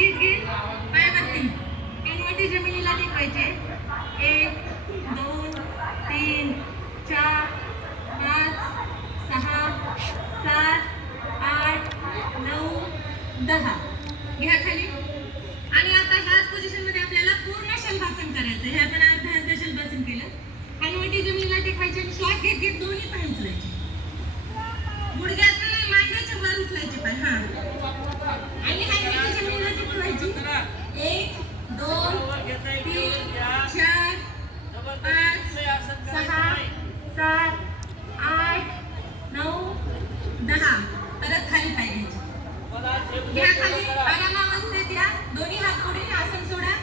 गीत घेत घेत पायावरती कानवटी जमिनीला टिकवायचे. एक दोन तीन चार पाच सहा सात आठ नऊ दहा. घ्या खाली. आणि आता ह्याच पोझिशनमध्ये आपल्याला पूर्ण शलभासन करायचं हे आपण अर्ध अर्ध शलभासन केलं. कानवटी जमिनीला टिकवायचे आणि श्वास घेत घेत दोन्ही पाय उचलायचे गुडघ्यात मांड्याच्या वर उचलायचे पाय हा आणि हाताची जमिनीला टेकवायची एक दोन तीन चार पाच सहा सात आठ नऊ दहा परत खाली पाय घ्यायचे घ्या खाली आरामावस्थेत या दोन्ही हात पुढे आसन सोडा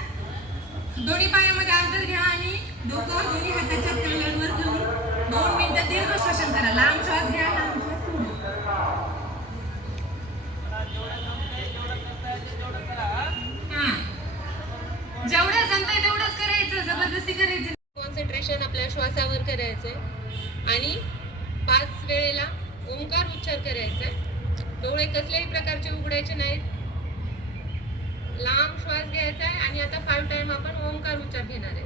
दोन्ही पायामध्ये अंतर घ्या आणि डोकं दोन्ही हाताच्या तळव्यांवर घेऊन दोन मिनिटं दीर्घ श्वसन करा. लांब श्वास घ्या लांब श्वास सोडा. जेवढं जमतंय तेवढंच करायचं जबरदस्ती करायचं कॉन्सन्ट्रेशन आपल्या श्वासावर करायचंय. आणि पाच वेळेला ओंकार उच्चार करायचा डोळे कसल्याही प्रकारचे उघडायचे नाहीत. लांब श्वास घ्यायचा आहे आणि आता फाईव्ह टाइम आपण ओंकार उच्चार घेणार आहे.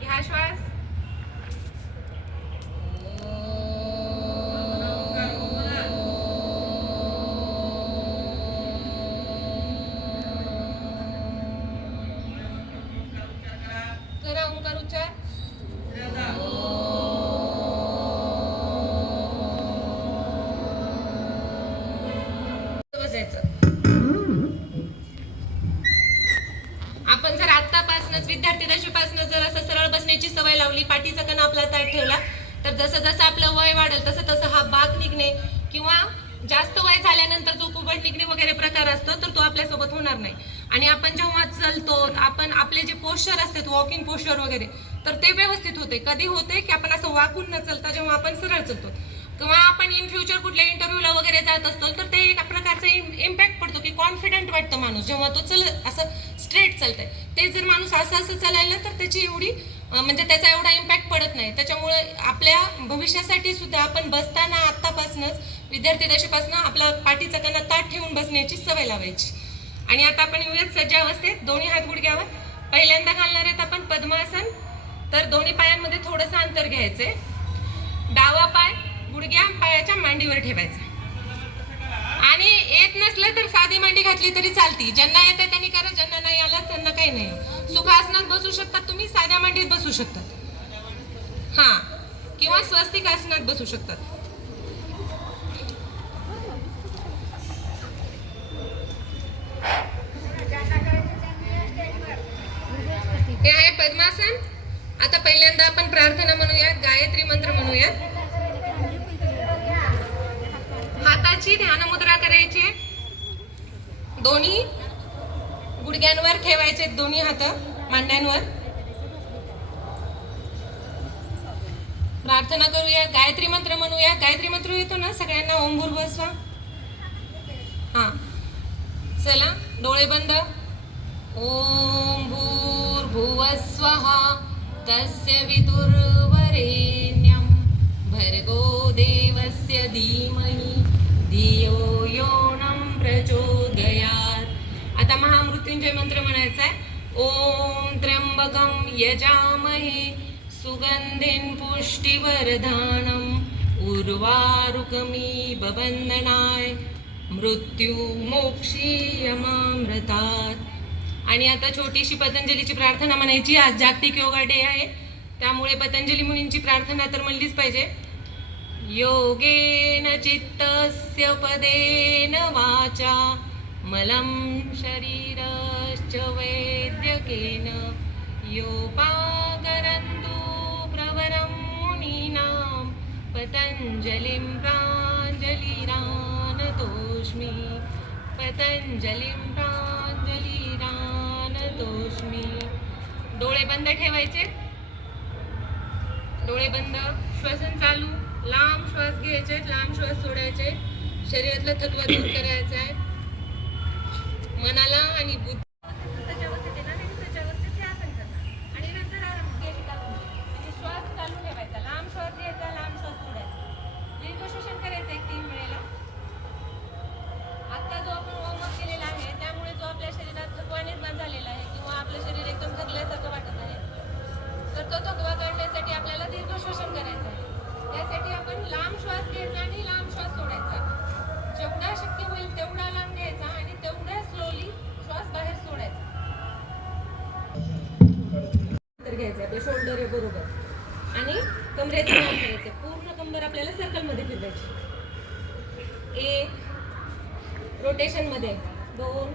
ह्या श्वास विद्यार्थी दशेपासून जर असं सरळ बसण्याची सवय लावली पाठीचा कण आपला ताट ठेवला तर जसं जसं आपलं वय वाढेल तसं तसं हा बाग निघणे किंवा जास्त वय झाल्यानंतर जो कुबट निघणे वगैरे प्रकार असतो तर तो आपल्यासोबत होणार नाही. आणि आपण जेव्हा चलतो आपण आपले जे पोश्चर असतात वॉकिंग पोश्चर वगैरे तर ते व्यवस्थित होते. कधी होते की आपण असं वाकून न चलता जेव्हा आपण सरळ चलतो. किंवा आपण इन फ्युचर कुठल्या इंटरव्ह्यूला वगैरे जात असतो तर ते एक प्रकारचा इम्पॅक्ट पडतो की कॉन्फिडंट वाटतं माणूस. जेव्हा तो चल असं स्ट्रेट चालतंय. ते जर माणूस असं असं चालायला तर त्याची एवढी म्हणजे त्याचा एवढा इम्पॅक्ट पडत नाही. त्याच्यामुळे आपल्या भविष्यासाठी सुद्धा आपण बसताना आत्तापासूनच विद्यार्थी दशेपासून आपला पाठीचा कणा ताट ठेवून बसण्याची सवय लावायची. आणि आता आपण येऊयात सज्जा अवस्थेत दोन्ही हात गुडघ्यावर. पहिल्यांदा घालणार आहेत आपण पद्मासन तर दोन्ही पायांमध्ये थोडंसं अंतर घ्यायचंय. डावा पाय गुडघ्या पायाच्या मांडीवर ठेवायचा. आणि येत नसलं तर साधी मांडी घातली तरी चालती. ज्यांना येते त्यांनी करा ज्यांना नाही आला त्यांना काही नाही. सुखासनात बसू शकतात तुम्ही साध्या मांडीत बसू शकतात. हा. किंवा स्वस्तिक आसनात बसू शकतात. हे आहे पद्मासन. आता पहिल्यांदा आपण प्रार्थना म्हणूया गायत्री मंत्र म्हणूया हाताची ध्यान मुद्रा करायची. दोन्ही गुडघ्यांवर ठेवायचे दोन्ही हात मांड्यांवर. प्रार्थना करूया गायत्री मंत्र म्हणूया. गायत्री मंत्र येतो ना सगळ्यांना ओम भूर्भुवस्व हा. चला डोळे बंद. ओम भूर भुवस्व तस्य विदुर्वरेण्यं. भर्गो देवस्य धीमहि. धियो योनम प्रचोदयात। आता महामृत्युंजय मंत्र म्हणायचा आहे ओम त्र्यंबकम यजामहे सुगंधिं पुष्टिवर्धनम् उर्वारुकमी बंधनाय मृत्यू मोक्षीयमामृतात आणि आता छोटीशी पतंजलीची प्रार्थना म्हणायची आज जागतिक योगा डे आहे त्यामुळे पतंजली मुनींची प्रार्थना तर म्हणलीच पाहिजे. योगेन चित्तस्य पदेन वाचा। मलं शरीरश्च वैद्यकेन। योपाकरन्तु प्रवरं मुनीनां। पतञ्जलिं प्राञ्जलिरानतोऽस्मि। पतञ्जलिं प्राञ्जलिरानतोऽस्मि। डोळे बंद ठेवायचे? डोळे बंद श्वसन चालू लांब श्वास घ्यायचे लांब श्वास सोडायचे शरीरातलं थकवा दूर करायचा आहे. मनाला आणि बुद्ध शोल्डर आहे बरोबर. आणि कमरेचं काम करायचं पूर्ण कंबर आपल्याला सर्कलमध्ये फिरवायची. एक रोटेशनमध्ये दोन